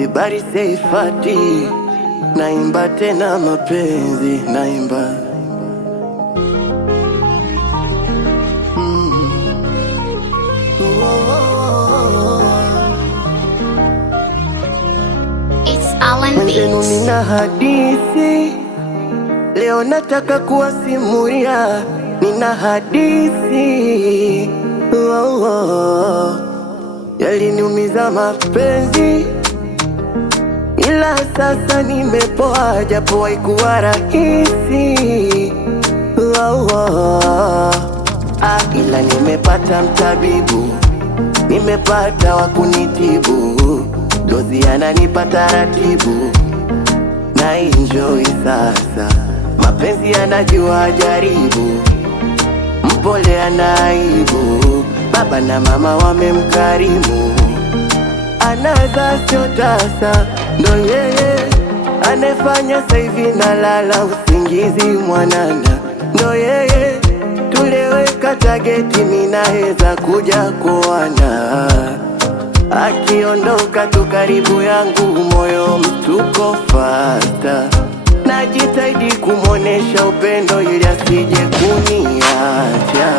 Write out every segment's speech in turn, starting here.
Vibari Seifati, naimba tena mapenzi, naimba mwenzenu nina hadithi leo nataka kuwasimulia, nina hadithi yaliniumiza mapenzi, ila sasa nimepoa, japo haikuwa rahisi ila nimepata mtabibu, nimepata wakunitibu, dozi ananipa taratibu, na enjoy sasa. Mapenzi anajua jaribu, mpole anaibu, baba na mama wamemkarimu, anaza sio tasa, ndo yeye anefanya saivi na lala usingizi mwanana, ndo yeye tuleweka tageti, minaweza kuja kuona, akiondoka tu karibu yangu moyo mtuko fasta, najitahidi kumwonesha upendo ili asije kuniacha.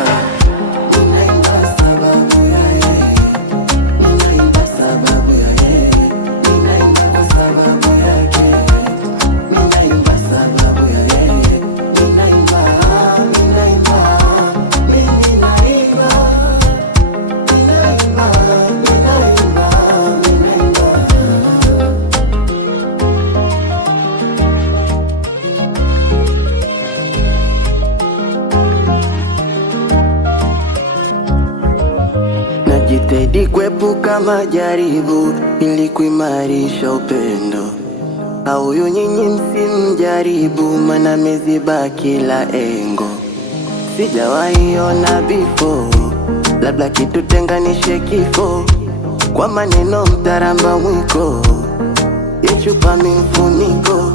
Najitahidi kuepuka majaribu ili kuimarisha upendo, au nyinyi msimjaribu, maana meziba kila engo. Sijawahi ona before, labda kitutenganishe kifo, kwa maneno mtaramba mwiko, yechupa mfuniko.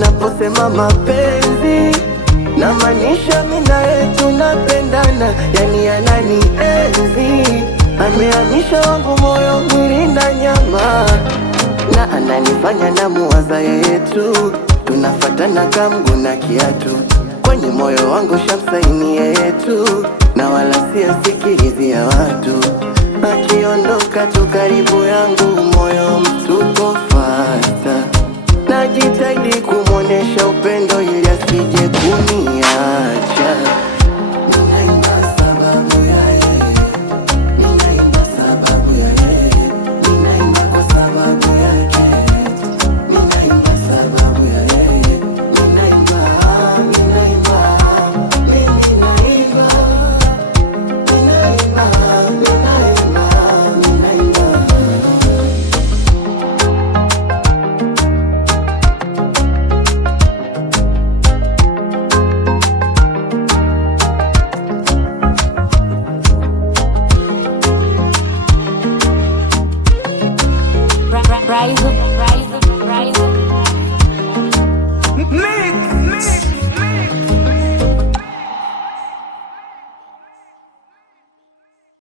Naposema mapenzi na maanisha mimi naye tunapendana, yani ananienzi, ameamisha wangu moyo mwili na nyama, na ananifanya na muwaza yetu, tunafatana kamgu na kiatu, kwenye moyo wangu shamsaini yetu, na wala siyasikilizi ya watu, akiondoka tu karibu yangu moyo mtuko fasta, najitahidi kumwonesha upendo ili asije kuniacha. Rise up, rise up, rise up.